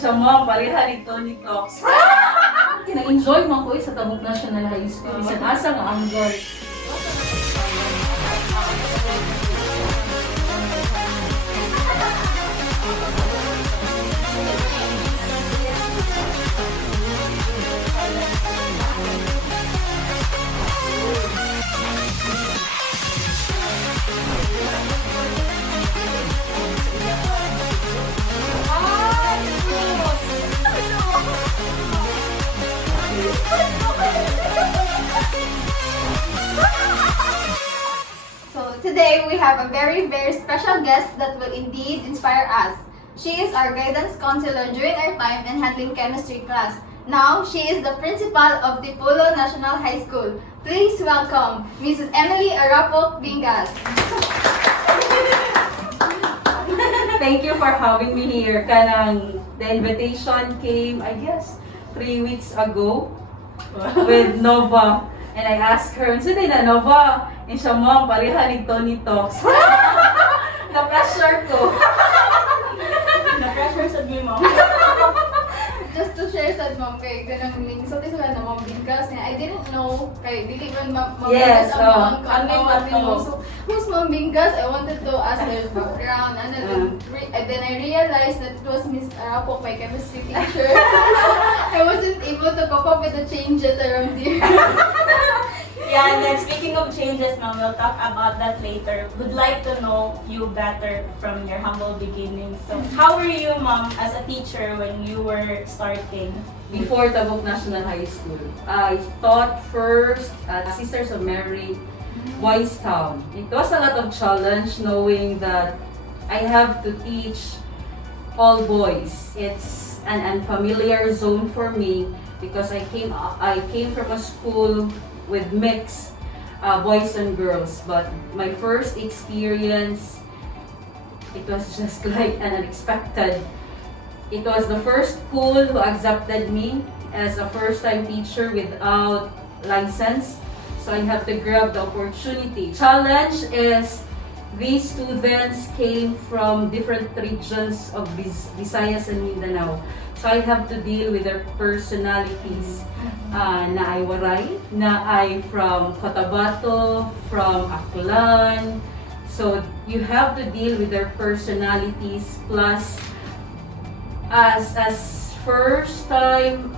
Siya mo, pareha ni Tony Talks. Kina-enjoy mo ko sa Tabok National High School. Isang asa nga ang girl. So today we have a very special guest that will indeed inspire us. She is our guidance counselor during our time in handling chemistry class. Now she is the principal of the Tabok National High School. Please welcome Mrs. Emily Tabok Binggas. Thank you for having me here. Kanang the invitation came, I guess, 3 weeks ago with Nova. And I asked her, "Unsa day na Nova?" And siya mo, pareha ni Tony Talks. Na-pressure ko. Na-pressure sa game, mom. Just to share sa mom kay ganang ning so this one na mom Binggas niya. I didn't know kay dili man mom Yes, Binggas ang unknown mo. So who's mom Binggas? I wanted to ask her background and then I realized that it was Miss Tabok, my chemistry teacher. I wasn't able to cope up with the changes around here. Yeah, and then speaking of changes, ma'am, we'll talk about that later. Would like to know you better from your humble beginnings. So, how were you, ma'am, as a teacher when you were starting? Before Tabok National High School, I taught first at Sisters of Mary, Boys Town. It was a lot of challenge knowing that I have to teach all boys. It's an unfamiliar zone for me because I came from a school with mixed boys and girls. But my first experience, it was just like an unexpected. It was the first school who accepted me as a first-time teacher without license. So I have to grab the opportunity. Challenge is these students came from different regions of Visayas and Mindanao. So I have to deal with their personalities. Na ay Waray, na ay from Cotabato, from Aklan. So you have to deal with their personalities plus as first time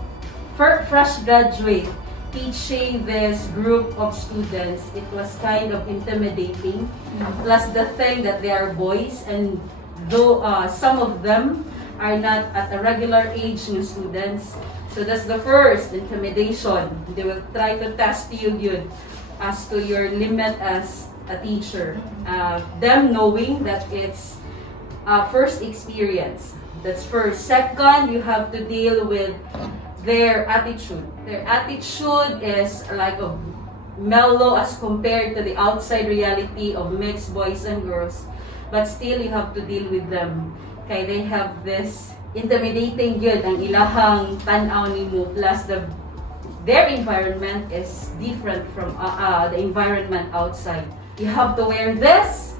fresh graduate teaching this group of students, it was kind of intimidating. Plus the thing that they are boys and though some of them are not at a regular age ng students. So that's the first intimidation. They will try to test you good as to your limit as a teacher. Them knowing that it's first experience. That's first. Second, you have to deal with their attitude. Their attitude is like a mellow as compared to the outside reality of mixed boys and girls. But still, you have to deal with them. Kaya they have this intimidating yun ang ilahang tanaw nimo plus their environment is different from the environment outside. You have to wear this.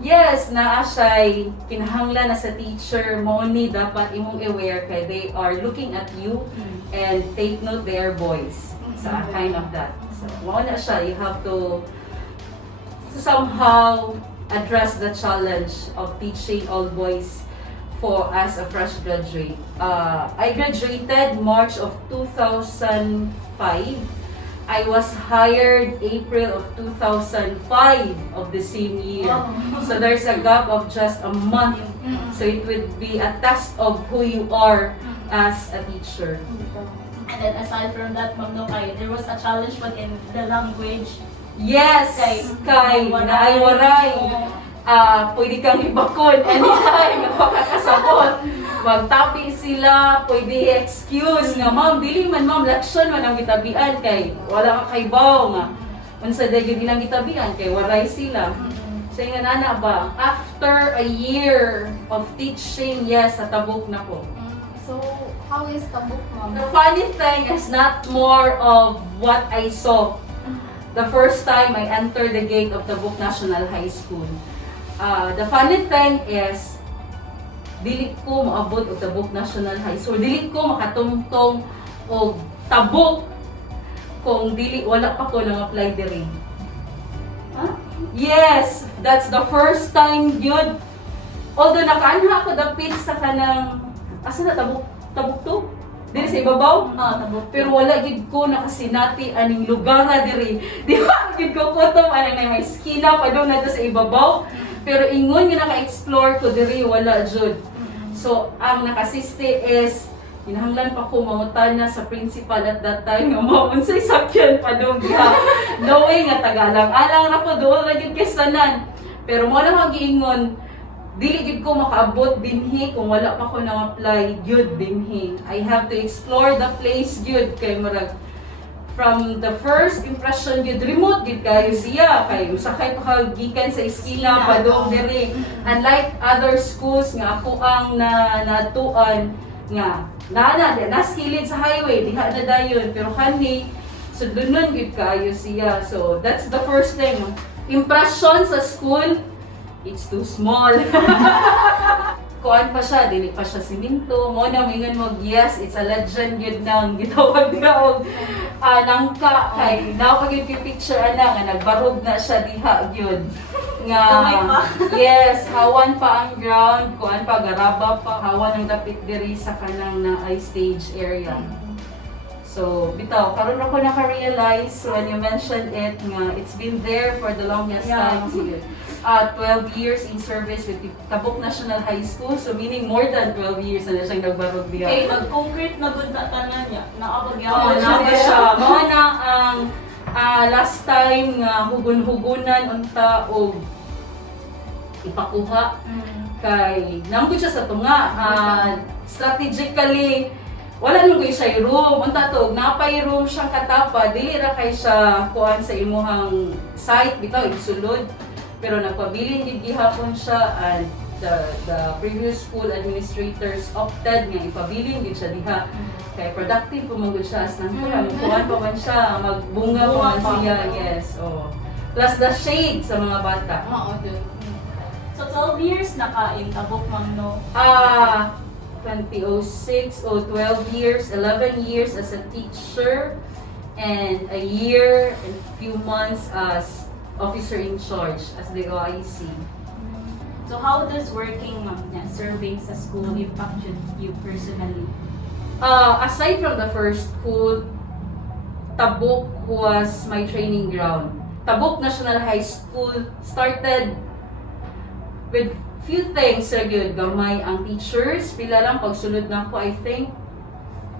Yes, naa siya'y kinahanglan na sa teacher mo ni dapat imong i-wear kay they are looking at you and take note they are boys. So kind of that. So mao na siya, you have to somehow address the challenge of teaching all boys for as a fresh graduate. I graduated March of 2005. I was hired April of 2005 of the same year. So there's a gap of just a month. So it would be a test of who you are as a teacher. And then aside from that, ma'am, no, there was a challenge in the language. Yes, kay naay Waray. Pwede kang ibakon anytime napakasabot. Magtapi sila, pwede excuse nga ma'am, dili man ma'am, leksyon man ang gitabian kay wala ka kaybaw nga. Unsa dagyo bilang gitabian kay waray sila. So nga nana ba, after a year of teaching, yes, sa Tabok na ko. So how is Tabok, ma'am? The funny thing is not more of what I saw the first time I entered the gate of Tabok National High School. The funny thing is, dili ko maabot og Tabok National High School. Dili ko makatungtong og Tabok kung dili wala pa ko nang apply diri. Huh? Yes, that's the first time yun. Although nakaanha ko dapit sa kanang asa na Tabok to? Diri sa ibabaw? Tabok. Pero wala gid ko nakasinati aning lugar na diri. Di ba gid ko kutom anang may skina pa doon na sa ibabaw. Pero ingon nga naka-explore ko diri wala jud. So ang nakasiste is hinahanglan pa ko mangutana sa principal at that time nga mao unsay sakyan pa doon diha. Knowing nga tagalang-alang ra ko doon ra gid kisanan. Pero mo lang ang giingon dili gid ko makaabot dinhi kung wala pa ko nang apply gyud dinhi. I have to explore the place gyud kay murag from the first impression gyud remote gid kayo siya kay usakay pa ka gikan sa eskina pa doon diri. Unlike other schools nga ako ang natuan nga naskilid sa highway diha na dayon pero kani sudlunon gid kayo siya. So that's the first thing. Impression sa school, it's too small. Kuan pa siya, dili pa siya siminto. Mo na mingon mo, yes, it's a legend yun nang gitawag nga og nangka kay now pag yung picture ana nga nagbarog na siya diha gyud. Nga yes, hawan pa ang ground, kuan pa garaba pa, hawan ang dapit diri sa kanang na stage area. So, bitaw, karon ako naka-realize when you mentioned it nga it's been there for the longest time. 12 years in service with Tabok National High School. So, meaning more than 12 years na siyang nagbarog diha. Okay, nag-concrete na good na tanan niya. Oo, na siya. Mao na ang last time nga hugon-hugunan unta og ipakuha kay nangko siya sa tunga. Strategically wala nung siya room. Unta to, napay room siyang katapa. Dili ra kay siya kuan sa imuhang site bitaw isulod. Pero nagpabilin gid gihapon siya and the previous school administrators opted nga ipabilin gid siya diha. Kay productive pumangod siya as nang kuan pa man siya, magbunga pa man siya. Yes, oh. Plus the shade sa mga bata. Oo, dun. So 12 years naka in Tabok ma'am no? 2006 o 12 years, 11 years as a teacher, and a year and few months as officer in charge as the OIC. So how does working serving sa school impact you personally? Aside from the first school, Tabok was my training ground. Tabok National High School started with few things sa gyud. Gamay ang teachers, pila lang pagsulod na ako, I think.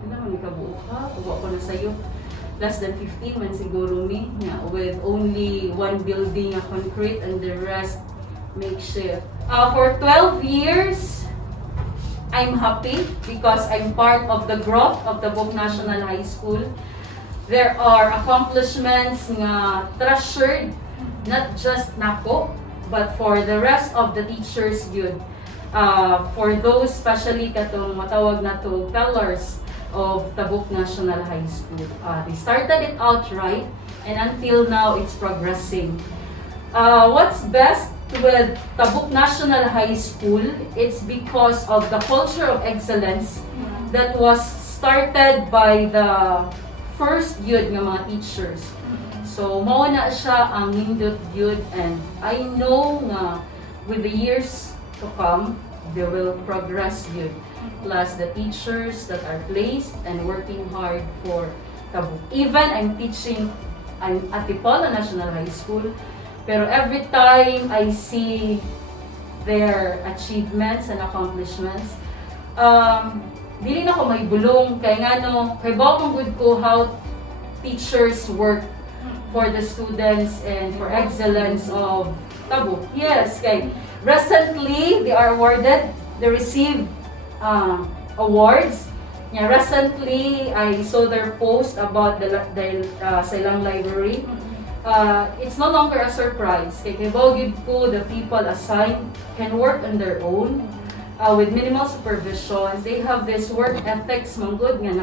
Pila man ikabuo ka, uwa ko na sa'yo. Less than 15 man siguro me, with only one building na concrete and the rest makeshift. For 12 years, I'm happy because I'm part of the growth of Tabok National High School. There are accomplishments nga treasured, not just nako, but for the rest of the teachers yun. For those especially katong matawag na to pillars of Tabok National High School. They started it out right and until now it's progressing. What's best with Tabok National High School, it's because of the culture of excellence that was started by the first yun nga mga teachers. So, mao na siya ang nindot yun and I know nga with the years to come, they will progress yun. Plus the teachers that are placed and working hard for Tabok. Even I'm at Tabok National High School, pero every time I see their achievements and accomplishments, dili na ko may bulong kay ngano kay bawo mong good ko how teachers work for the students and for excellence of Tabok. Yes, kay recently they are awarded, they receive awards. Yeah, recently I saw their post about their silang library. It's no longer a surprise. Kay gid ko the people assigned can work on their own with minimal supervision. They have this work ethics manggod nga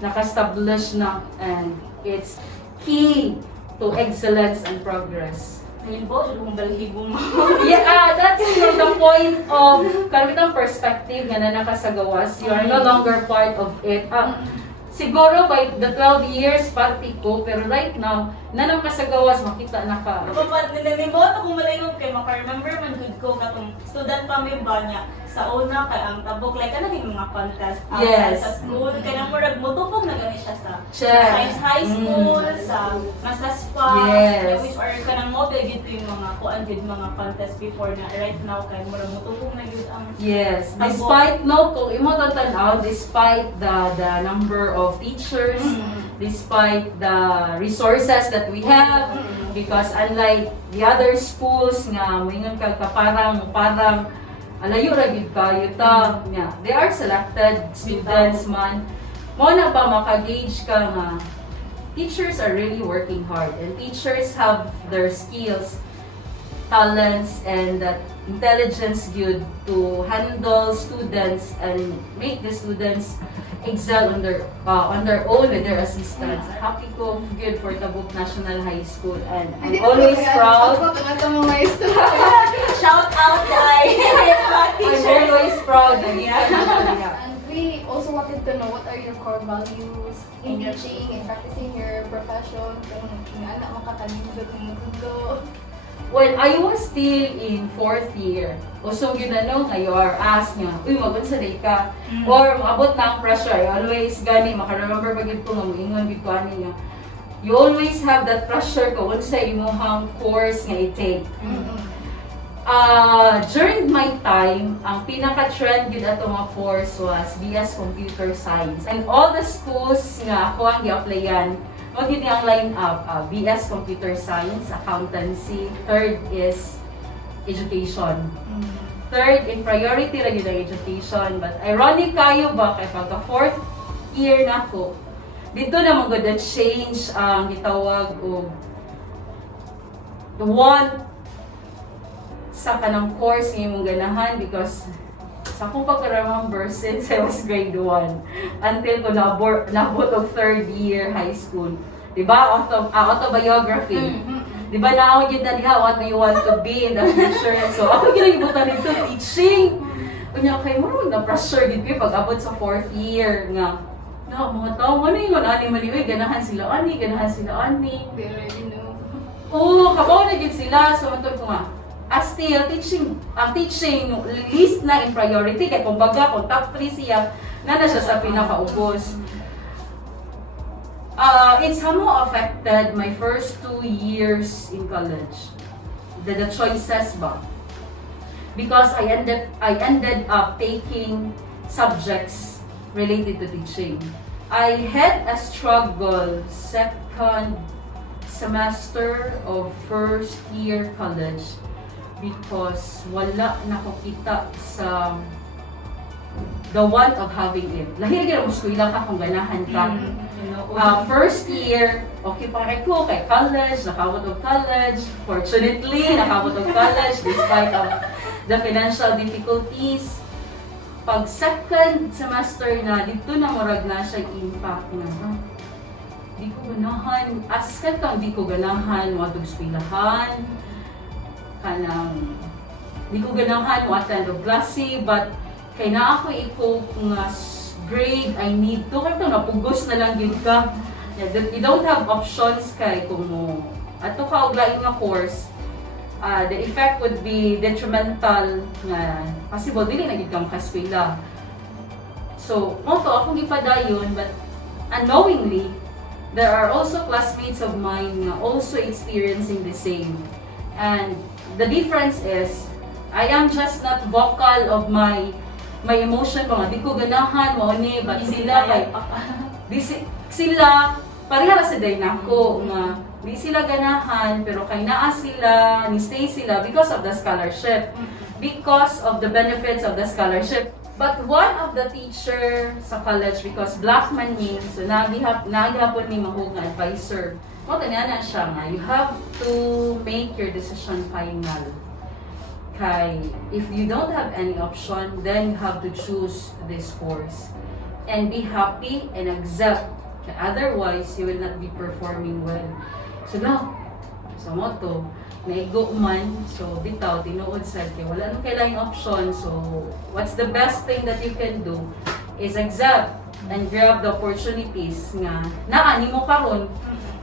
naka-establish na and it's key to excellence and progress. Halimbawa, kung balahibo mo. Yeah, that's from the point of kalitang perspective nga na nakasagawas. You are no longer part of it. Siguro by the 12 years, party ko, pero right now, na nakasagawas, makita na ka. Halimbawa, kung malayog kay maka-remember man good ko, katong student pa may ba niya, sa una kay ang tabok, like ano yung mga contest outside Yes. sa school, kaya nang murag mutupong na gani siya sa Check. Science High School, sa Masaspa, Yes. which are kanang mo gid yung mga kuan gid mga contest before na right now kay murag mutupong na gid ang Yes, Tabok. despite no, kung imo tatan-aw, despite the number of teachers, despite the resources that we have, because unlike the other schools nga moingon ka parang alayo ra gid kayo ta nga they are selected students man mo na ba maka-gauge ka nga teachers are really working hard and teachers have their skills, talents, and that intelligence good to handle students and make the students excel on their own with their assistants. Happy ko good for Tabok National High School and I'm always proud. shout out guys. I'm always proud na And we also wanted to know what are your core values in teaching and practicing your profession. Kung ano makakalindot ng mundo. When I was still in 4th year, usong ginano nga you are asked nga, uy, magunsaday ka. Or maabot na ang pressure. I always gani, makaremember pa gid ko nga moingon gid ko ani nga. You always have that pressure ko unsa imong course nga i-take. During my time, ang pinaka-trend gid ato nga course was BS Computer Science. And all the schools nga ako ang gi-applyan, mo gid ang line-up, BS Computer Science, Accountancy, third is Education. Third in priority ra gid ang Education, but ironic kayo ba kay pagka 4th year na ko, dito na magod the change ang gitawag og the one sa kanang course nga imong ganahan because sa akong pagka-remember since I was grade 1 until ko nabot og 3rd year high school. Diba? Autobiography. Diba na ako yun na diha, what do you want to be in the future? So ako ginagibutan nito, teaching. Kunya kay mo na pressure gid ko pag abot sa 4th year nga. Na mga tao ano yung ani maliwi ganahan sila ani. They already know. Oo, kabaw na gid sila so matod ko nga. Still ang teaching list na in priority kay kumbaga kung top 3 siya na siya sa pinakaubos. It somehow affected my first 2 years in college. The choices ba? Because I ended up taking subjects related to teaching. I had a struggle second semester of first year college because wala na ko kita sa the want of having it. Lahi gyud mo eskwela ka kung ganahan ka. First year, okay pa kay ko kay college, nakabot og college. Fortunately, nakabot og college despite of the financial difficulties. Pag second semester na, dito na murag na siya impact na. Di ko ganahan, as katong di ko ganahan, watog eskwelahan. Kanang di ko ganahan mo attend og klase but kay na ako nga grade I need to kay napugos na lang gyud ka. You don't have options kay kung mo ato ka og lain nga course. The effect would be detrimental nga possible dili na gyud ka makaskwela. So mo to ako gipadayon but unknowingly there are also classmates of mine nga also experiencing the same. And the difference is, I am just not vocal of my emotion ba nga, di ko ganahan mo ni, but sila kay sila pareha sa day nako nga di sila ganahan pero kay naa sila, ni stay sila because of the scholarship, because of the benefits of the scholarship. But one of the teacher sa college, because black man ni, so nagihapon ni mahog nga advisor. Mo tanya na siya nga, you have to make your decision final. Kay, if you don't have any option, then you have to choose this course. And be happy and accept. Kay otherwise, you will not be performing well. So now, sa motto, naigo man, so bitaw, tinuod sad kay wala nang kailangang option. So, what's the best thing that you can do is accept and grab the opportunities nga naa nimo karon.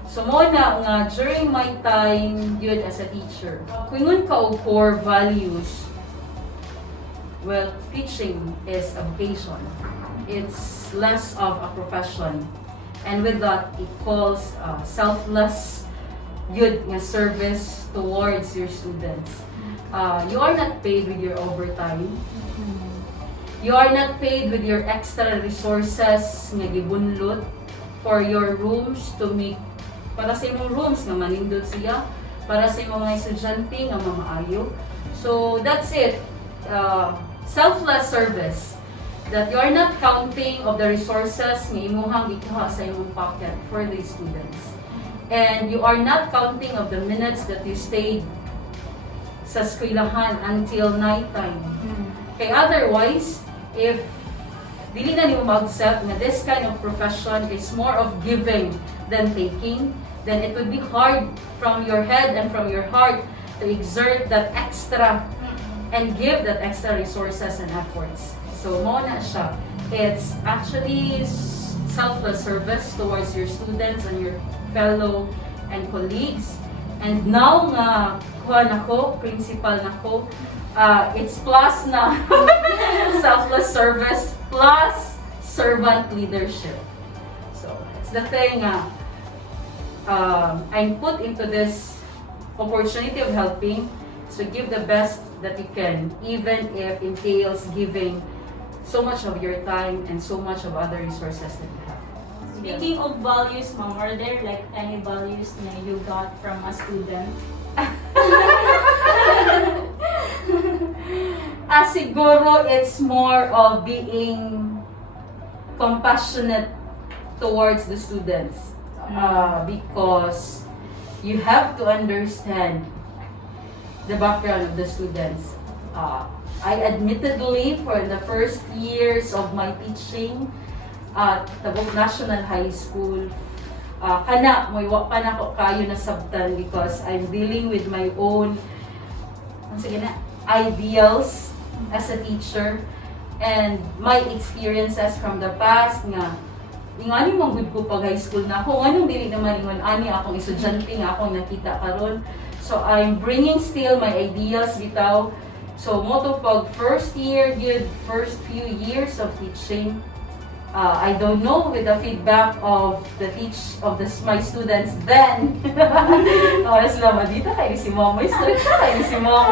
So mo na nga during my time yun as a teacher, kuingon ka og core values. Well, teaching is a vocation. It's less of a profession. And with that, it calls selfless good nga service towards your students. You are not paid with your overtime. You are not paid with your extra resources nga gibunlot for your rooms to make para sa imong rooms nga manindot siya, para sa imong mga estudyante nga mamaayo. So that's it. Selfless service. That you are not counting of the resources nga imuhang ikuha sa imong pocket for the students. And you are not counting of the minutes that you stayed sa eskwelahan until night time. Kay otherwise, if dili na nimo mag-accept na this kind of profession is more of giving than taking, then it would be hard from your head and from your heart to exert that extra and give that extra resources and efforts. So, mo na siya. It's actually selfless service towards your students and your fellow and colleagues. And now nga, kuha na ko, principal na ko, it's plus na selfless service plus servant leadership. So, it's the thing I'm put into this opportunity of helping. So, give the best that you can, even if it entails giving so much of your time and so much of other resources that you have. Speaking of values, ma'am, are there like any values na you got from a student? Siguro it's more of being compassionate towards the students. Because you have to understand the background of the students. I admittedly, for the first years of my teaching at Tabok National High School, kana mo iwa pa na ko kayo na sabtan because I'm dealing with my own ideals as a teacher and my experiences from the past nga ingani mong good ko pag high school na ako anong dili naman ingon ani akong estudyante nga akong nakita karon. So I'm bringing still my ideals bitaw. So mo to pag first year, good first few years of teaching, I don't know with the feedback of my students then. Oras naman dito kay si Mama strict kay si Mama.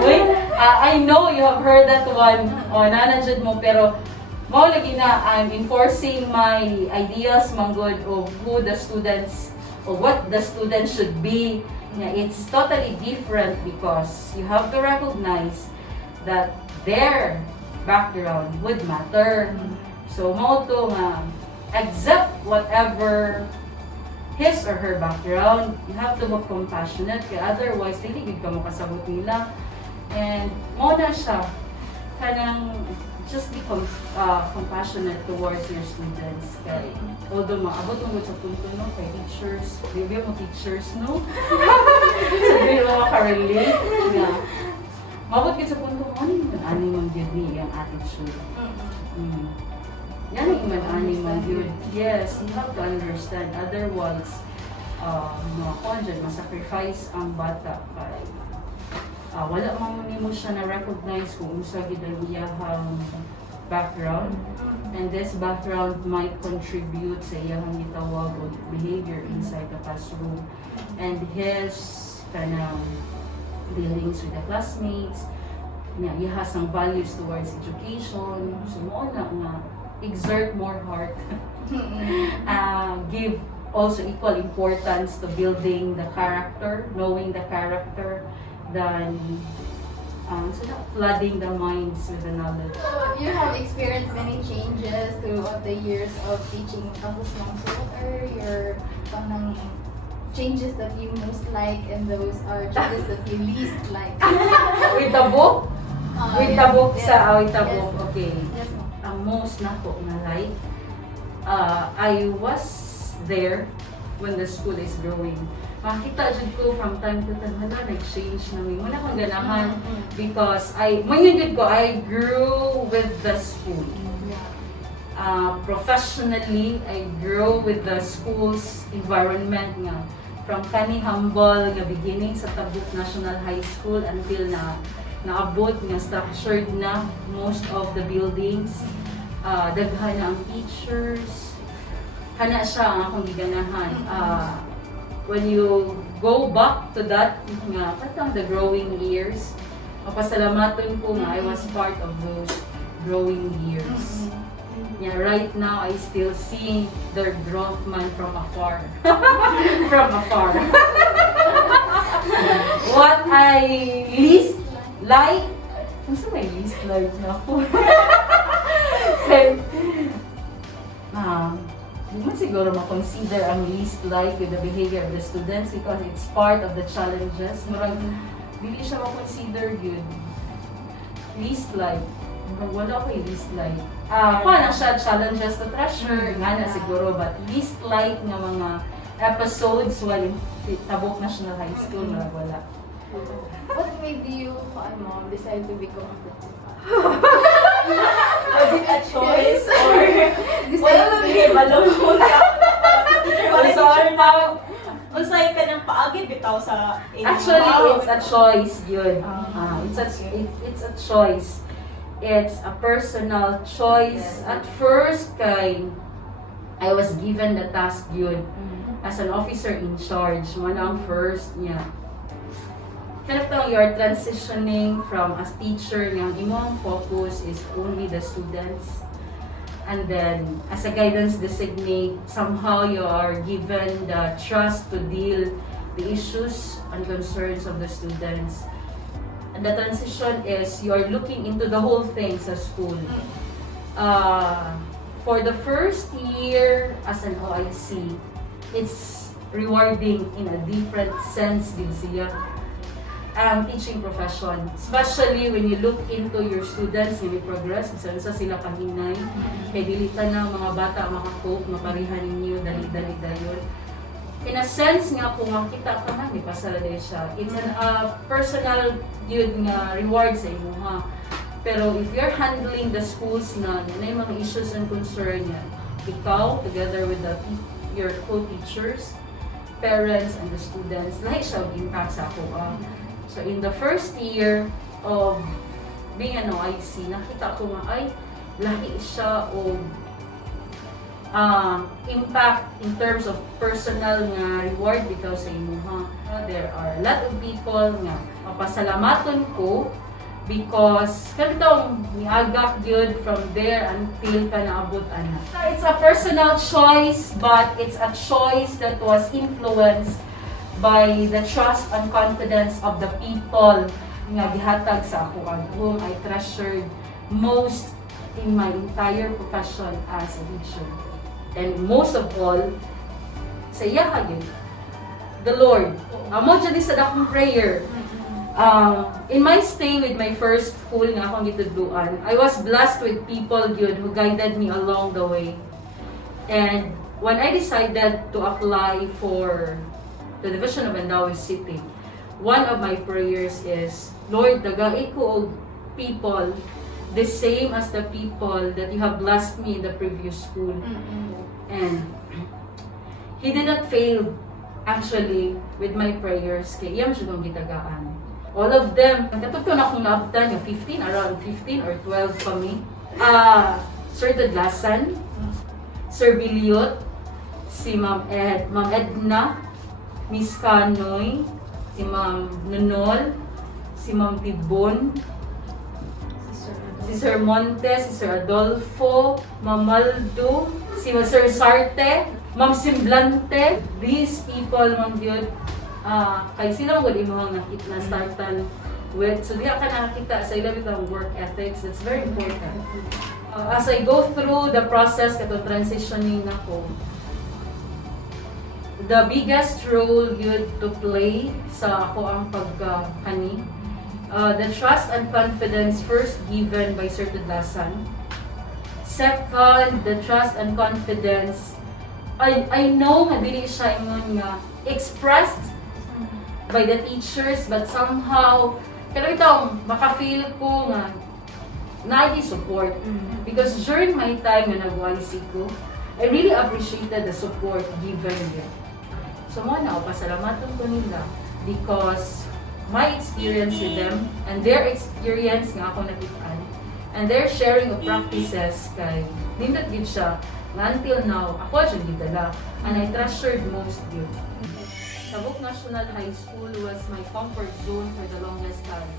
I know you have heard that one. Nananjud mo pero mo lagi na I'm enforcing my ideas manggod of who the students or what the students should be. It's totally different because you have to recognize that their background would matter. So, mo to nga, accept whatever his or her background. You have to be compassionate, kaya otherwise, dili gid ka mo kasabot nila. And mo na siya, kanang just be compassionate towards your students. Kaya, although maabot mo sa punto, no, kay teachers, maybe mo teachers, no? Sabi mo makarelate. Yeah. Mabot ka sa punto, ano yung good ni yung attitude. Yan ang iman-ani good. Yes, you have to understand. Otherwise, mga konjan, masacrifice ang bata kay wala mo siya na-recognize kung unsa gid ang iyahang background. And this background might contribute sa iyahang gitawag o behavior inside the classroom. And his kanang dealings with the classmates, he has some values towards education. So, mo na nga, exert more heart. Give also equal importance to building the character, knowing the character, than flooding the minds with the knowledge. So, you have experienced many changes throughout the years of teaching campus ma'am. So, what are your changes that you most like and those are changes that you least like? With the book? With the book sa with the book. Yes. Okay. Yes, ma'am. Ang most nako na like, I was there when the school is growing. makita jud ko from time to time, hala, nag-change na may wala kong ganahan because I grew with the school. Professionally, I grew with the school's environment nga. From kani humble nga beginning sa Tabok National High School until na naabot nga structured na most of the buildings. Daghan na ang teachers. Hana siya ang akong giganahan. When you go back to that, nga, patang the growing years, mapasalamaton ko nga I was part of those growing years. Yeah, right now, I still see their growth man from afar. From afar. What I least like, ano sa may least like na ako? Hindi mo siguro ma-consider ang least like with the behavior of the students because it's part of the challenges. Murag, hindi siya ma-consider good. Least like. Murag, wala ko yung least like. Paano siya challenges to treasure, nga na siguro, but least like nga mga episodes while in Tabok National High School, murag wala. What made you, Mom, decide to become a principal? Was it a choice or wala ba balong unsay ka nang paagi bitaw sa Actually, it's a choice, yun. It's a choice. It's a personal choice. At first, I was given the task yun as an officer in charge. Wala ang first niya. Kanatong you are transitioning from as teacher, yung imong focus is only the students. And then, as a guidance designate, somehow you are given the trust to deal the issues and concerns of the students. And the transition is you are looking into the whole thing sa school. For the first year as an OIC, it's rewarding in a different sense din siya. Teaching profession, especially when you look into your students yung progress, isa sila kahinay, kay dilita na mga bata makakope, maparihan ninyo, dali-dali dayon. In a sense nga, kung makita ka na, may pasala din siya. It's a personal yun nga reward sa imo ha. Pero if you're handling the schools na yung mga issues and concern niya, ikaw, together with your co-teachers, parents, and the students, lahat siya impact sa ako. So in the first year of being an OIC, nakita ko nga ay lahi siya o impact in terms of personal nga reward because sa imo ha. There are a lot of people nga mapasalamaton ko because kanitong niagak yun from there until ka naabot ana. It's a personal choice but it's a choice that was influenced by the trust and confidence of the people nga gihatag sa ako whom I treasured most in my entire profession as a teacher. And most of all, sa iya yun, the Lord. Amo dyan sa dakong prayer. In my stay with my first school nga akong gitudluan, I was blessed with people yun who guided me along the way. And when I decided to apply for the Division of Andawi City, one of my prayers is, Lord, dagay ko og people the same as the people that you have blessed me in the previous school. And He did not fail actually with my prayers kay iyam siya kong gitagaan. All of them, katod ko na akong naabtan yung 15, around 15 or 12 kami. Sir Tadlasan, Sir Biliot, si Ma'am Edna, Miss Kanoy, si Ma'am Nunol, si Ma'am Tibon, si Sir Montes, si Sir Adolfo, Ma'am Maldo, si Sir Sarte, Ma'am Simblante. These people, Ma'am Diod, kay sila mga imong nakita na startan with. So diya ka nakakita sa ilang itong work ethics. That's very important. As I go through the process kato transitioning ako, the biggest role yun to play sa ako ang pagkani. The trust and confidence first given by Sir Tudlasan. Second, the trust and confidence I know nga dili siya ingon nga expressed by the teachers, but somehow, pero itong maka-feel ko nga, nagi support. Because during my time na nag-YC ko, I really appreciated the support given them. So mo na, pasalamatan ko nila because my experience with them and their experience nga ako nakitaan and their sharing of practices kay nindot gid siya nga until now ako siya gidala and I treasured most yun. Tabok National High School was my comfort zone for the longest time.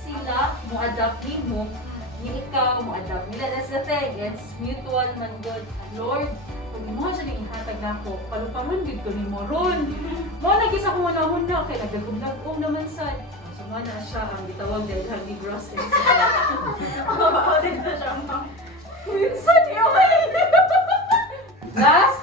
Sila mo adapt mo, yung ikaw mo adapt nila. That's the thing, it's mutual man good. Lord, kung mo siya ning ihatag nako, palupaman gid ko nimo ron. Mo nagisa ko na kay nagdagog naman sad. So mo na siya ang gitawag dahil Handy Gross and How did na siya, ma'am? sad yun! Last